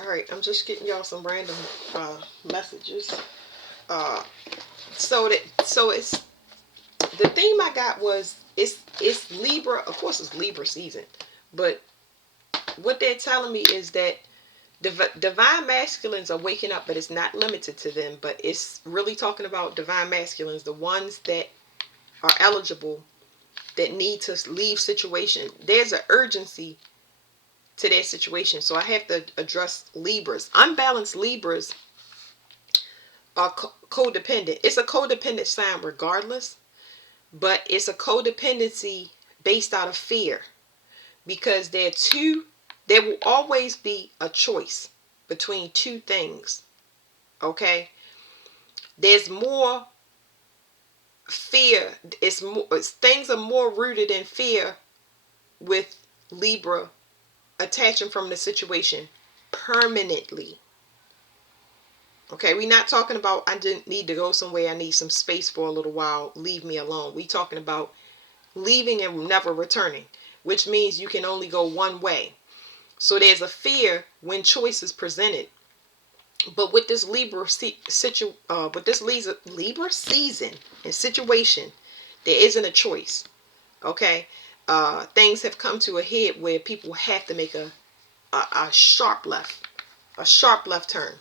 All right, I'm just getting y'all some random messages. Uh, so it's the theme I got was it's Libra. Of course, it's Libra season, but what they're telling me is that divine masculines are waking up, but it's not limited to them. But it's really talking about divine masculines, the ones that are eligible, that need to leave situation. There's an urgency to their situation, so I have to address Libras. Unbalanced Libras are codependent. It's a codependent sign regardless, but it's a codependency based out of fear, because there will always be a choice between two things. Okay, there's more fear. Things are more rooted in fear with Libra attaching from the situation permanently. Okay, we're not talking about I didn't need to go somewhere, I need some space for a little while, leave me alone. We're talking about leaving and never returning, which means you can only go one way. So there's a fear when choice is presented. But with this Libra season and situation, there isn't a choice. Okay, things have come to a head where people have to make a sharp left turn,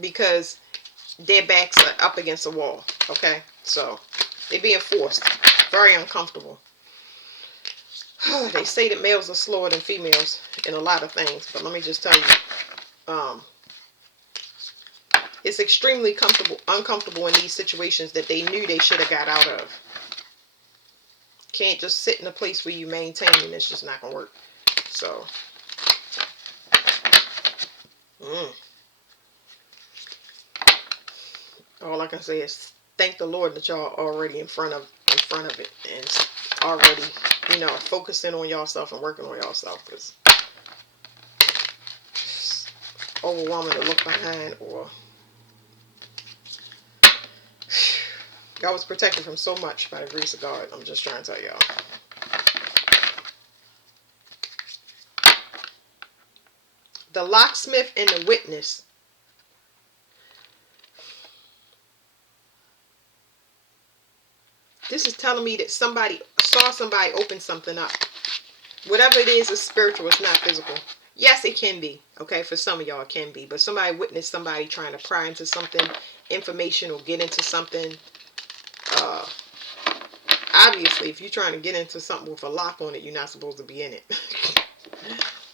because their backs are up against a wall. Okay, so they're being forced, very uncomfortable. They say that males are slower than females in a lot of things, but let me just tell you, it's extremely uncomfortable in these situations that they knew they should have got out of. Can't just sit in a place where you maintain, and it's just not gonna work. So, all I can say is thank the Lord that y'all are already in front of it, and already, focusing on yourself and working on yourself, because it's overwhelming to look behind, or God was protected from so much by the grace of God. I'm just trying to tell y'all. The locksmith and the witness. This is telling me that somebody saw somebody open something up. Whatever it is spiritual. It's not physical. Yes, it can be. Okay, for some of y'all it can be. But somebody witnessed somebody trying to pry into something, information, or get into something. Obviously, if you're trying to get into something with a lock on it, you're not supposed to be in it.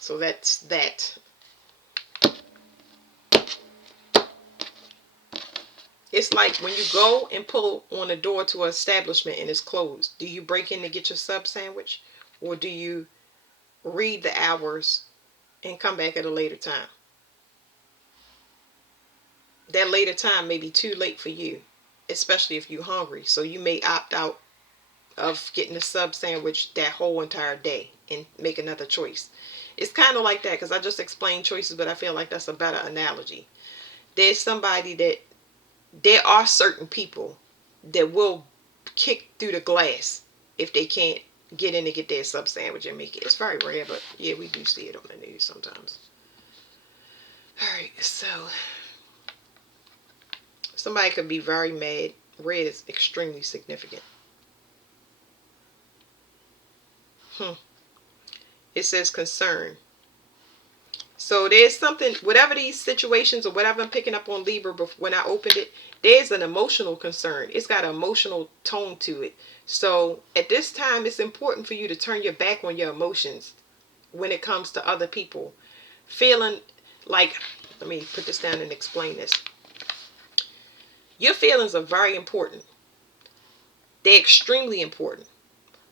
So that's that. It's like when you go and pull on a door to an establishment and it's closed. Do you break in to get your sub sandwich? Or do you read the hours and come back at a later time? That later time may be too late for you, especially if you're hungry. So you may opt out of getting a sub sandwich that whole entire day and make another choice. It's kind of like that, because I just explained choices, but I feel like that's a better analogy. There are certain people that will kick through the glass if they can't get in to get their sub sandwich and make it. It's very rare, but yeah, we do see it on the news sometimes. Alright, so somebody could be very mad. Red is extremely significant. It says concern. So there's something, whatever these situations or whatever I'm picking up on Libra, but when I opened it, there's an emotional concern. It's got an emotional tone to it. So at this time, it's important for you to turn your back on your emotions when it comes to other people. Feeling like, let me put this down and explain this. Your feelings are very important. They're extremely important,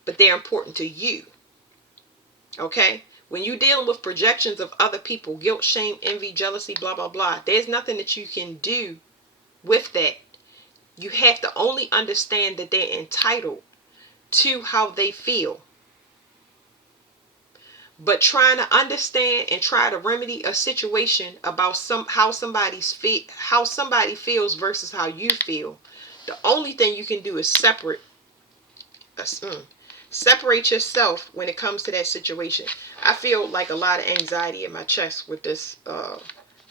but they're important to you. Okay? When you're dealing with projections of other people, guilt, shame, envy, jealousy, blah, blah, blah, there's nothing that you can do with that. You have to only understand that they're entitled to how they feel. But trying to understand and try to remedy a situation about how somebody feels versus how you feel, the only thing you can do is Separate yourself when it comes to that situation. I feel like a lot of anxiety in my chest with this.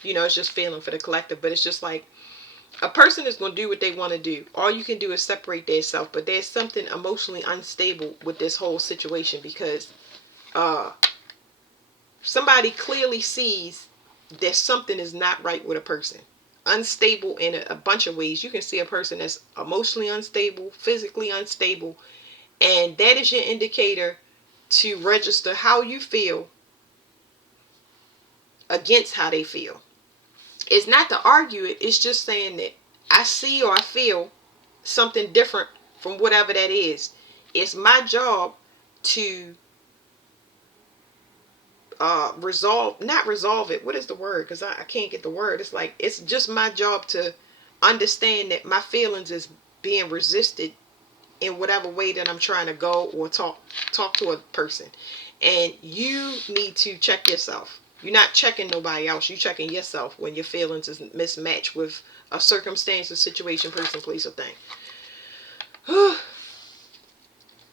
It's just feeling for the collective, but it's just like a person is going to do what they want to do. All you can do is separate themselves, but there's something emotionally unstable with this whole situation because somebody clearly sees that something is not right with a person. Unstable in a bunch of ways. You can see a person that's emotionally unstable, physically unstable, and that is your indicator to register how you feel against how they feel. It's not to argue it, it's just saying that I see or I feel something different from whatever that is. It's my job to not resolve it. What is the word? Because I can't get the word. It's like, it's just my job to understand that my feelings is being resisted in whatever way that I'm trying to go or talk to a person. And you need to check yourself. You're not checking nobody else. You're checking yourself when your feelings is mismatched with a circumstance, a situation, person, place, or thing.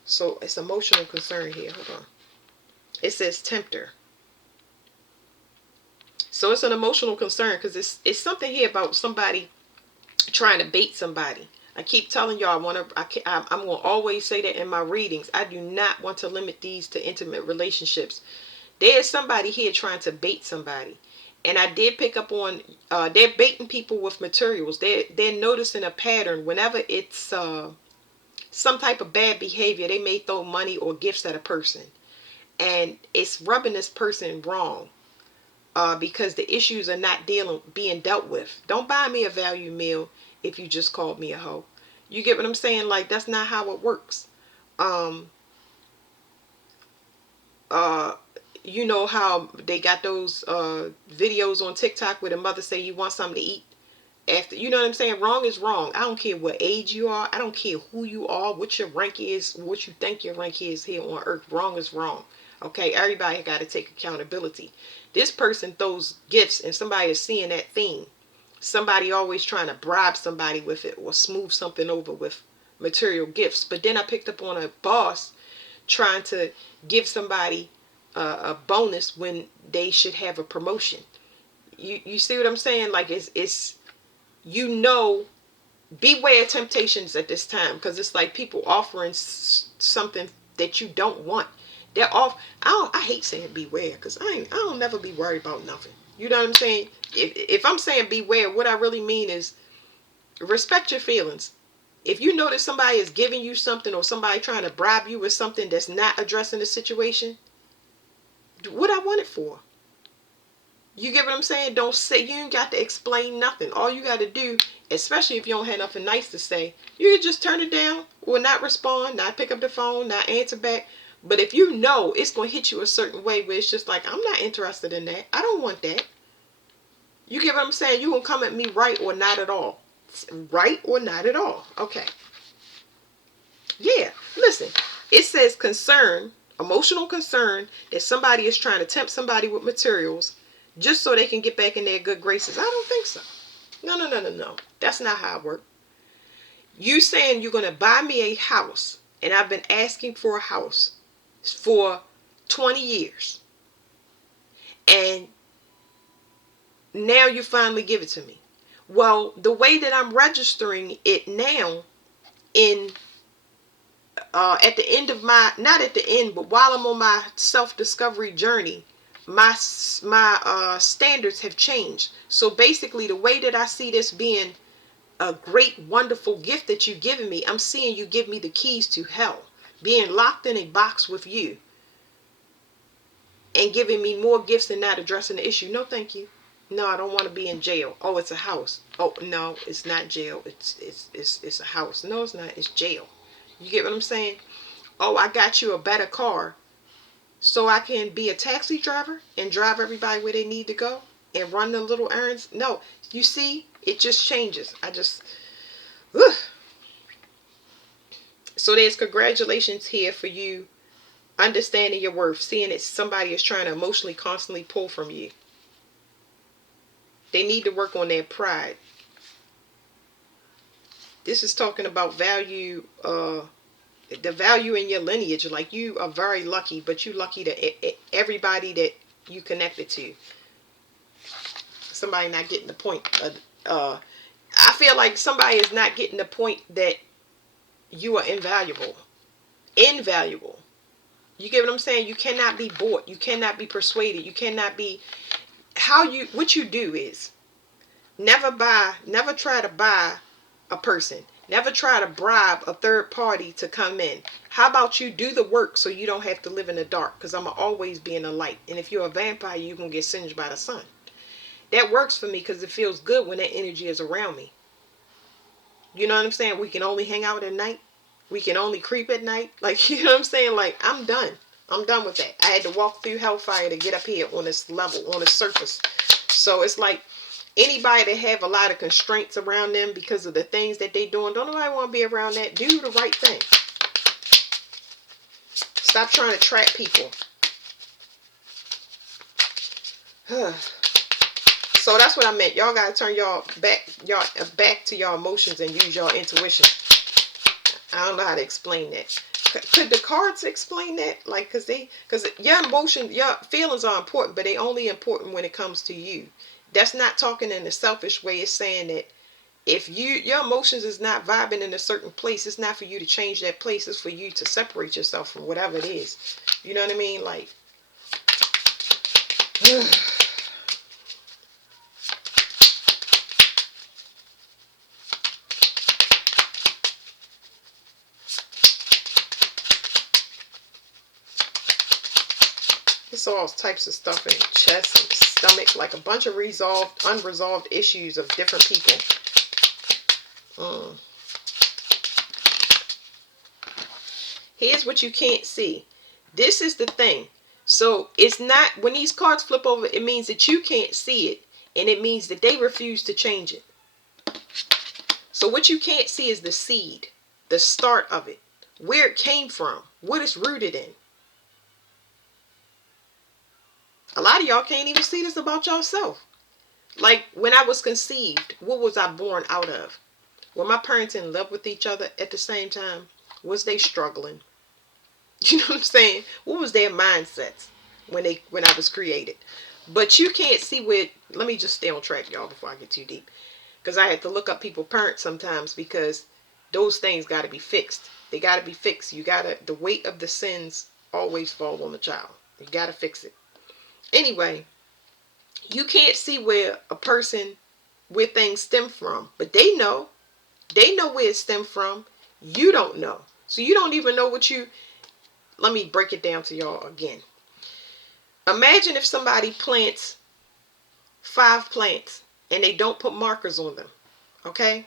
So it's emotional concern here. Hold on. It says tempter. So it's an emotional concern because it's something here about somebody trying to bait somebody. I keep telling y'all, I'm going to always say that in my readings. I do not want to limit these to intimate relationships. There's somebody here trying to bait somebody. And I did pick up on, they're baiting people with materials. They're noticing a pattern. Whenever it's some type of bad behavior, they may throw money or gifts at a person. And it's rubbing this person wrong. Because the issues are not being dealt with. Don't buy me a value meal if you just called me a hoe. You get what I'm saying? Like, that's not how it works. You know how they got those videos on TikTok where the mother say you want something to eat after, you know what I'm saying? Wrong is wrong. I don't care what age you are. I don't care who you are, what your rank is, what you think your rank is here on earth. Wrong is wrong. Okay, everybody got to take accountability. This person throws gifts and somebody is seeing that thing. Somebody always trying to bribe somebody with it or smooth something over with material gifts. But then I picked up on a boss trying to give somebody a bonus when they should have a promotion. You see what I'm saying? Like, it's beware temptations at this time, because it's like people offering something that you don't want. They're off. I hate saying beware because I don't never be worried about nothing. You know what I'm saying? If I'm saying beware, what I really mean is respect your feelings. If you know that somebody is giving you something or somebody trying to bribe you with something that's not addressing the situation, what I want it for. You get what I'm saying? Don't say, you ain't got to explain nothing. All you got to do, especially if you don't have nothing nice to say, you can just turn it down or not respond, not pick up the phone, not answer back. But if you know it's going to hit you a certain way where it's just like, I'm not interested in that. I don't want that. You get what I'm saying? You going to come at me right or not at all. Right or not at all. Okay. Yeah. Listen, it says concern, emotional concern, that somebody is trying to tempt somebody with materials just so they can get back in their good graces. I don't think so. No. That's not how it works. You saying you're going to buy me a house, and I've been asking for a house for 20 years. And now you finally give it to me. Well, the way that I'm registering it now in at the end of my, not at the end, but while I'm on my self-discovery journey, my standards have changed. So basically, the way that I see this being a great, wonderful gift that you've given me, I'm seeing you give me the keys to hell. Being locked in a box with you and giving me more gifts and not addressing the issue. No, thank you. No, I don't want to be in jail. Oh, it's a house. Oh, no, it's not jail. It's a house. No, it's not. It's jail. You get what I'm saying? Oh, I got you a better car so I can be a taxi driver and drive everybody where they need to go and run the little errands. No, you see, it just changes. Ugh. So there's congratulations here for you understanding your worth, seeing that somebody is trying to emotionally constantly pull from you. They need to work on their pride. This is talking about value the value in your lineage. Like, you are very lucky, but you lucky to everybody that you connected to. Somebody not getting the point. I feel like somebody is not getting the point that you are invaluable. Invaluable. You get what I'm saying? You cannot be bought. You cannot be persuaded. You cannot be. What you do is never try to buy a person. Never try to bribe a third party to come in. How about you do the work so you don't have to live in the dark? Because I'm always be in the light. And if you're a vampire, you're going to get singed by the sun. That works for me because it feels good when that energy is around me. You know what I'm saying? We can only hang out at night. We can only creep at night. Like, you know what I'm saying? Like, I'm done. I'm done with that. I had to walk through hellfire to get up here on this level, on the surface. So it's like, anybody that have a lot of constraints around them because of the things that they doing, don't nobody want to be around that. Do the right thing. Stop trying to trap people. So that's what I meant. Y'all gotta turn y'all back to your emotions and use your intuition. I don't know how to explain that. Could the cards explain that? Like, cause your emotions, your feelings are important, but they only important when it comes to you. That's not talking in a selfish way. It's saying that if your emotions is not vibing in a certain place, it's not for you to change that place. It's for you to separate yourself from whatever it is. You know what I mean? Like, it's all types of stuff in chest and stomach, like a bunch of unresolved issues of different people. Here's what you can't see. This is the thing. So it's not, when these cards flip over, it means that you can't see it. And it means that they refuse to change it. So what you can't see is the seed, the start of it, where it came from, what it's rooted in. A lot of y'all can't even see this about yourself. Like, when I was conceived, what was I born out of? Were my parents in love with each other at the same time? Was they struggling? You know what I'm saying? What was their mindsets when I was created? But you can't see where. Let me just stay on track, y'all, before I get too deep, because I had to look up people's parents sometimes, because those things got to be fixed. They got to be fixed. The weight of the sins always fall on the child. You got to fix it. Anyway, you can't see where things stem from, but they know where it stemmed from. You don't know. So you don't even know let me break it down to y'all again. Imagine if somebody plants 5 plants and they don't put markers on them. Okay?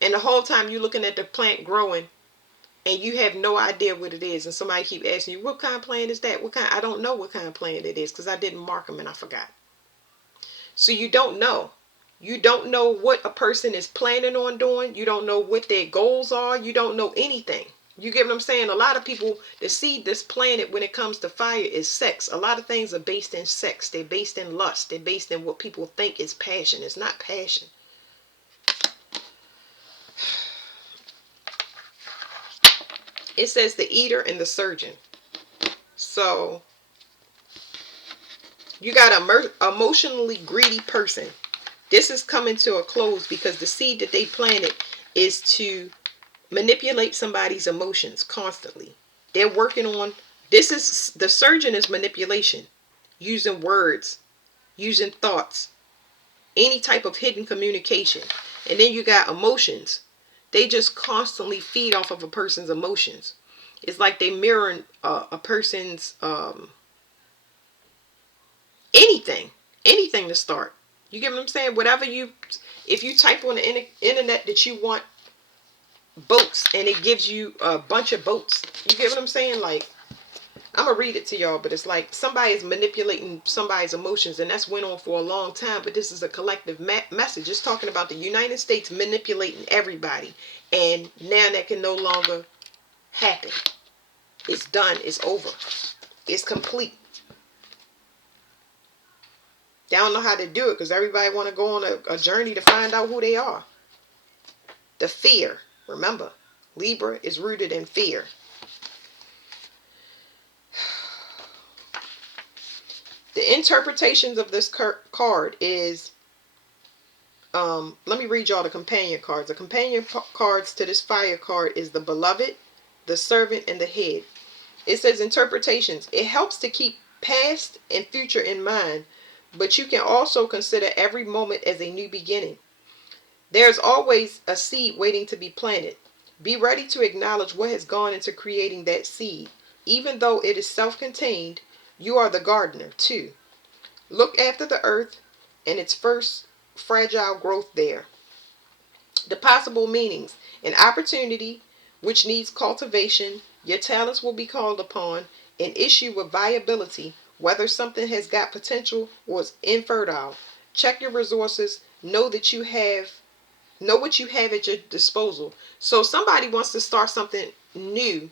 And the whole time you're looking at the plant growing and you have no idea what it is. And somebody keep asking you, what kind of plant is that? I don't know what kind of plant it is because I didn't mark them and I forgot. So you don't know. You don't know what a person is planning on doing. You don't know what their goals are. You don't know anything. You get what I'm saying? A lot of people, the seed that's planted when it comes to fire is sex. A lot of things are based in sex. They're based in lust. They're based in what people think is passion. It's not passion. It says the eater and the surgeon. So you got an emotionally greedy person. This is coming to a close because the seed that they planted is to manipulate somebody's emotions constantly. They're working on, the surgeon is manipulation, using words, using thoughts, any type of hidden communication. And then you got emotions. They just constantly feed off of a person's emotions. It's like they mirroring a person's anything to start. You get what I'm saying? If you type on the internet that you want boats and it gives you a bunch of boats, you get what I'm saying? Like, I'm gonna read it to y'all, but it's like somebody is manipulating somebody's emotions, and that's went on for a long time. But this is a collective message. It's talking about the United States manipulating everybody, and now that can no longer happen. It's done. It's over. It's complete. They don't know how to do it because everybody want to go on a journey to find out who they are. The fear, remember, Libra is rooted in fear. The interpretations of this card is, let me read y'all the companion cards. The companion cards to this fire card is the beloved, the servant, and the head. It says interpretations. It helps to keep past and future in mind, but you can also consider every moment as a new beginning. There's always a seed waiting to be planted. Be ready to acknowledge what has gone into creating that seed. Even though it is self-contained, you are the gardener too. Look after the earth and its first fragile growth there. The possible meanings: an opportunity which needs cultivation, your talents will be called upon, an issue with viability, whether something has got potential or is infertile. Check your resources, know what you have at your disposal. So somebody wants to start something new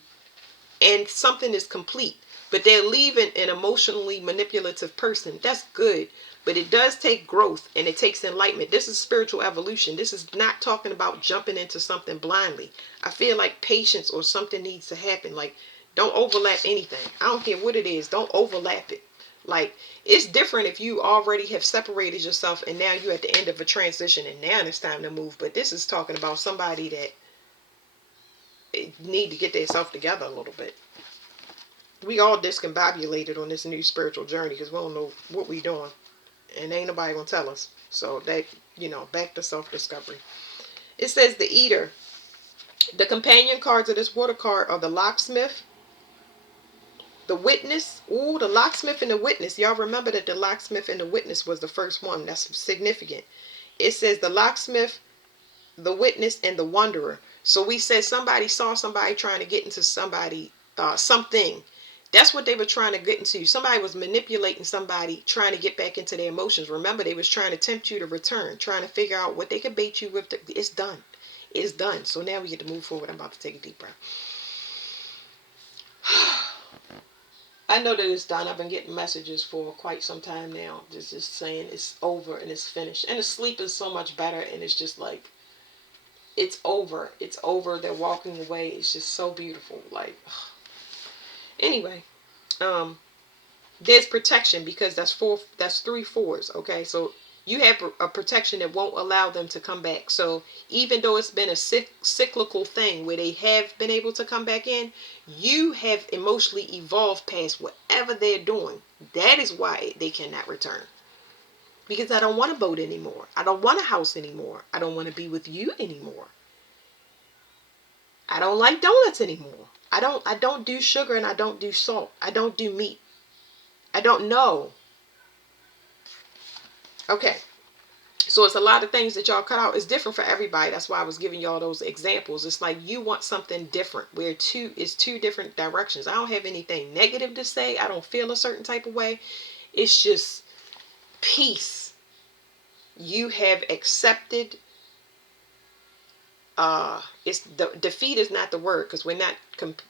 and something is complete, but they're leaving an emotionally manipulative person. That's good, but it does take growth and it takes enlightenment. This is spiritual evolution. This is not talking about jumping into something blindly. I feel like patience or something needs to happen. Like, don't overlap anything. I don't care what it is. Don't overlap it. Like, it's different if you already have separated yourself and now you're at the end of a transition and now it's time to move. But this is talking about somebody that need to get themselves together a little bit. We all discombobulated on this new spiritual journey because we don't know what we doing, and ain't nobody gonna tell us. So that, back to self-discovery. It says the eater. The companion cards of this water card are the locksmith, the witness. Ooh, the locksmith and the witness. Y'all remember that the locksmith and the witness was the first one. That's significant. It says the locksmith, the witness, and the wanderer. So we said somebody saw somebody trying to get into somebody, something. That's what they were trying to get into. Somebody was manipulating somebody, trying to get back into their emotions. Remember, they was trying to tempt you to return, trying to figure out what they could bait you with. It's done. It's done. So now we get to move forward. I'm about to take a deep breath. I know that it's done. I've been getting messages for quite some time now. Just saying it's over and it's finished. And the sleep is so much better. And it's just like, it's over. It's over. They're walking away. It's just so beautiful. Like, anyway, there's protection because that's 3 4s. Okay, so you have a protection that won't allow them to come back. So even though it's been a cyclical thing where they have been able to come back in, you have emotionally evolved past whatever they're doing. That is why they cannot return. Because I don't want a boat anymore. I don't want a house anymore. I don't want to be with you anymore. I don't like donuts anymore. I don't do sugar and I don't do salt. I don't do meat. I don't know. Okay. So it's a lot of things that y'all cut out. It's different for everybody. That's why I was giving y'all those examples. It's like you want something different where it's two different directions. I don't have anything negative to say. I don't feel a certain type of way. It's just peace. You have accepted. It's defeat is not the word because we're not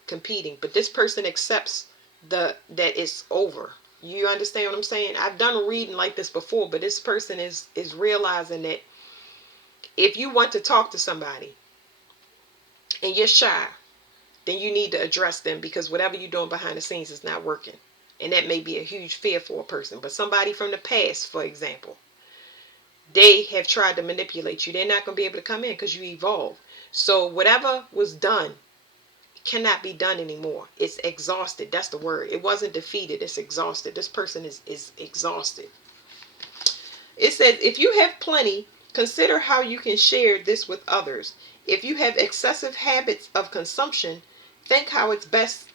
competing. But this person accepts that it's over. You understand what I'm saying? I've done a reading like this before, but this person is realizing that if you want to talk to somebody and you're shy, then you need to address them because whatever you're doing behind the scenes is not working. And that may be a huge fear for a person. But somebody from the past, for example, they have tried to manipulate you. They're not going to be able to come in because you evolve. So whatever was done cannot be done anymore. It's exhausted. That's the word. It wasn't defeated. It's exhausted. This person is exhausted. It says, if you have plenty, consider how you can share this with others. If you have excessive habits of consumption, think how it's best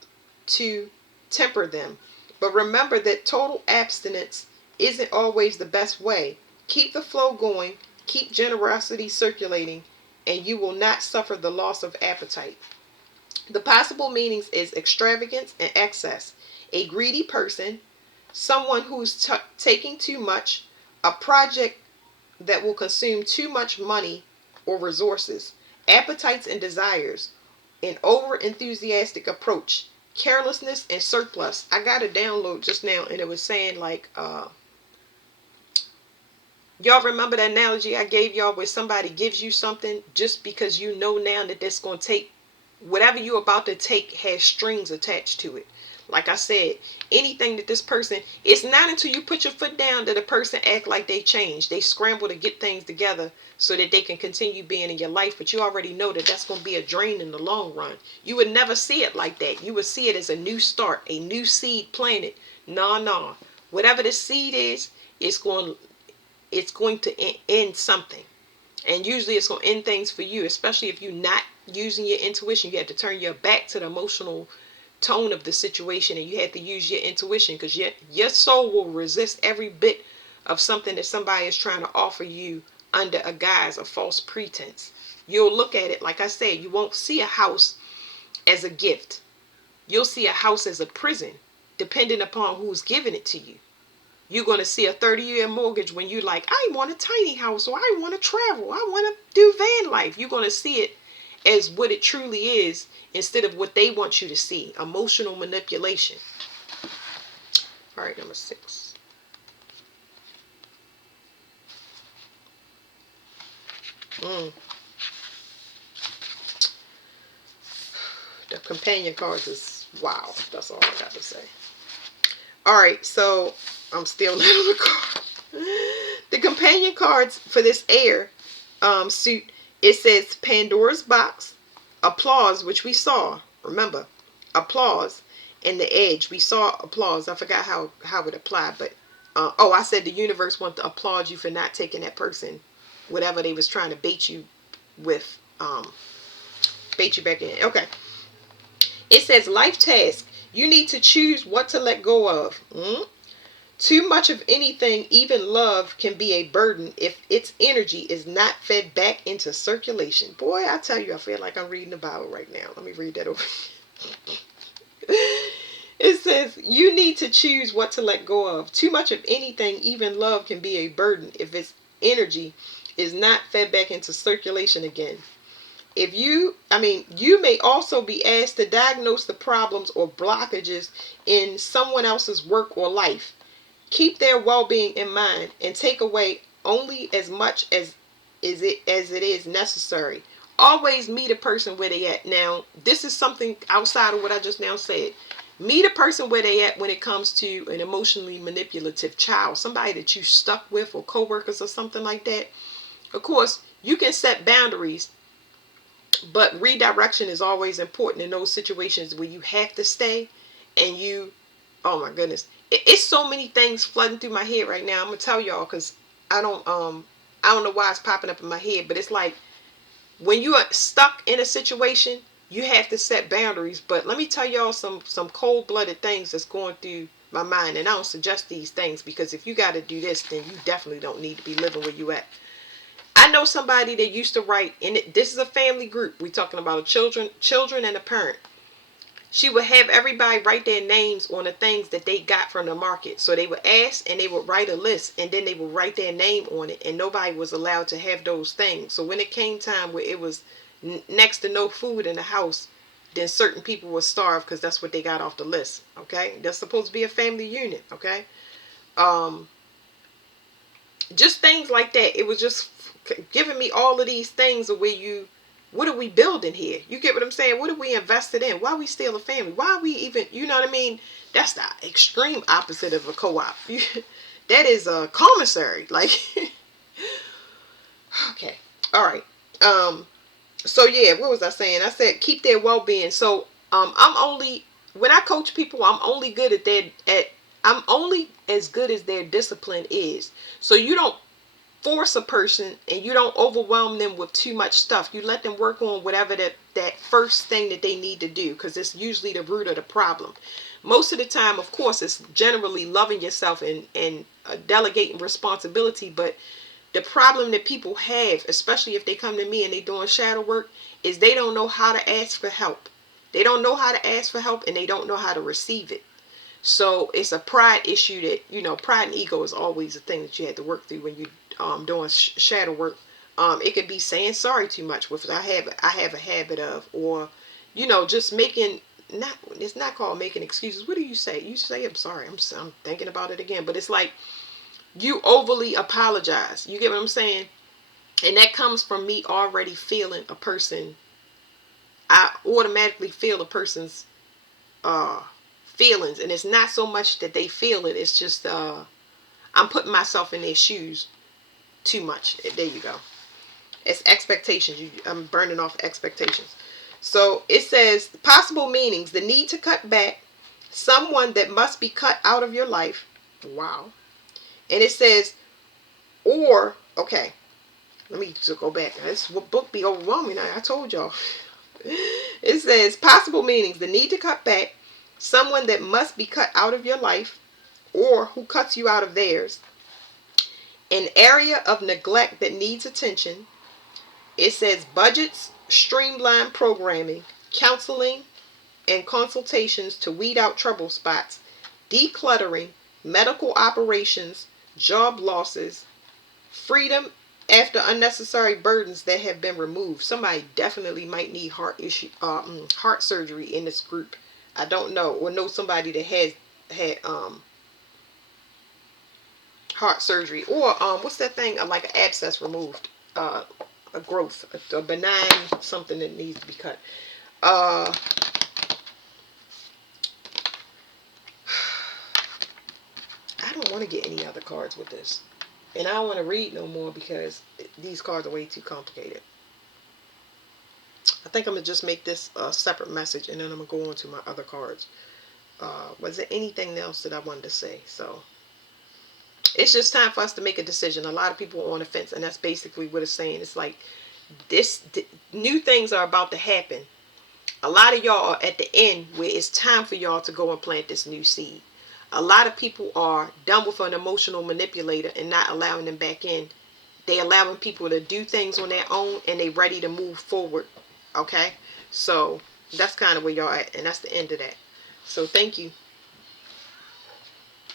to temper them. But remember that total abstinence isn't always the best way. Keep the flow going, keep generosity circulating, and you will not suffer the loss of appetite. The possible meanings is extravagance and excess, a greedy person, someone who's taking too much, a project that will consume too much money or resources, appetites and desires, an over-enthusiastic approach, carelessness and surplus. I got a download just now and it was saying like, y'all remember that analogy I gave y'all where somebody gives you something just because you know now that that's going to take whatever you're about to take has strings attached to it. Like I said, anything that this person, it's not until you put your foot down that a person act like they change. They scramble to get things together so that they can continue being in your life. But you already know that that's going to be a drain in the long run. You would never see it like that. You would see it as a new start, a new seed planted. No. Whatever the seed is, it's going to end something. And usually it's going to end things for you, especially if you're not using your intuition. You have to turn your back to the emotional tone of the situation, and you have to use your intuition, because your soul will resist every bit of something that somebody is trying to offer you under a guise of false pretense. You'll look at it, like I said, you won't see a house as a gift. You'll see a house as a prison, depending upon who's giving it to you. You're going to see a 30-year mortgage when you're like, I want a tiny house, or I want to travel, I want to do van life. You're going to see it as what it truly is, instead of what they want you to see. Emotional manipulation. All right, number 6. The companion cards is wow. That's all I got to say. All right, so I'm still not on the card. The companion cards for this air suit, it says Pandora's box, applause, which we saw. Remember, applause, and the edge. We saw applause. I forgot how it applied, but I said the universe wants to applaud you for not taking that person, whatever they was trying to bait you with, bait you back in. Okay. It says life task. You need to choose what to let go of. Too much of anything, even love, can be a burden if its energy is not fed back into circulation. Boy, I tell you, I feel like I'm reading the Bible right now. Let me read that over. It says, you need to choose what to let go of. Too much of anything, even love, can be a burden if its energy is not fed back into circulation again. You may also be asked to diagnose the problems or blockages in someone else's work or life. Keep their well-being in mind and take away only as much as it is necessary. Always meet a person where they at. Now, this is something outside of what I just now said. Meet a person where they at when it comes to an emotionally manipulative child, somebody that you stuck with, or coworkers or something like that. Of course, you can set boundaries, but redirection is always important in those situations where you have to stay and you, oh my goodness. It's so many things flooding through my head right now. I'm going to tell y'all, because I don't know why it's popping up in my head, but it's like when you are stuck in a situation, you have to set boundaries. But let me tell y'all some cold-blooded things that's going through my mind. And I don't suggest these things, because if you got to do this, then you definitely don't need to be living where you at. I know somebody that used to write, and this is a family group. We're talking about children and a parent. She would have everybody write their names on the things that they got from the market. So they would ask, and they would write a list, and then they would write their name on it, and nobody was allowed to have those things. So when it came time where it was next to no food in the house, then certain people were starved, because that's what they got off the list. Okay, that's supposed to be a family unit. Okay, just things like that. It was just giving me all of these things of where what are we building here? You get what I'm saying? What are we invested in? Why are we still a family? Why are we even, you know what I mean? That's the extreme opposite of a co-op. That is a commissary. Like, okay. All right. So yeah, what was I saying? I said keep their well-being. So when I coach people, I'm only as good as their discipline is. So you don't force a person, and you don't overwhelm them with too much stuff. You let them work on whatever that first thing that they need to do, because it's usually the root of the problem. Most of the time, of course, it's generally loving yourself and delegating responsibility. But the problem that people have, especially if they come to me and they're doing shadow work, is they don't know how to ask for help. They don't know how to ask for help, and they don't know how to receive it. So it's a pride issue that, pride and ego is always a thing that you have to work through when you doing shadow work. It could be saying sorry too much, which I have a habit of, or just making, it's not called making excuses. What do you say? You say I'm sorry. I'm thinking about it again. But it's like you overly apologize. You get what I'm saying? And that comes from me already feeling a person I automatically feel a person's uh, feelings, and it's not so much that they feel it. It's just I'm putting myself in their shoes too much. There you go. It's expectations. I'm burning off expectations. So it says possible meanings: the need to cut back, someone that must be cut out of your life. Wow. And it says, or okay, let me just go back. This book be overwhelming. I told y'all. It says possible meanings: the need to cut back, someone that must be cut out of your life, or who cuts you out of theirs, an area of neglect that needs attention. It says budgets, streamlined programming, counseling, and consultations to weed out trouble spots, decluttering, medical operations, job losses, freedom after unnecessary burdens that have been removed. Somebody definitely might need heart surgery in this group. I don't know, or know somebody that has had heart surgery, or what's that thing, like an abscess removed, a growth, a benign something that needs to be cut. I don't want to get any other cards with this, and I don't want to read no more because these cards are way too complicated. I think I'm gonna just make this a separate message, and then I'm gonna go on to my other cards. Was there anything else that I wanted to say? So it's just time for us to make a decision. A lot of people are on the fence, and that's basically what it's saying. It's like new things are about to happen. A lot of y'all are at the end where it's time for y'all to go and plant this new seed. A lot of people are done with an emotional manipulator and not allowing them back in. They allowing people to do things on their own, and they ready to move forward. Okay, so that's kind of where y'all at, and that's the end of that. So thank you.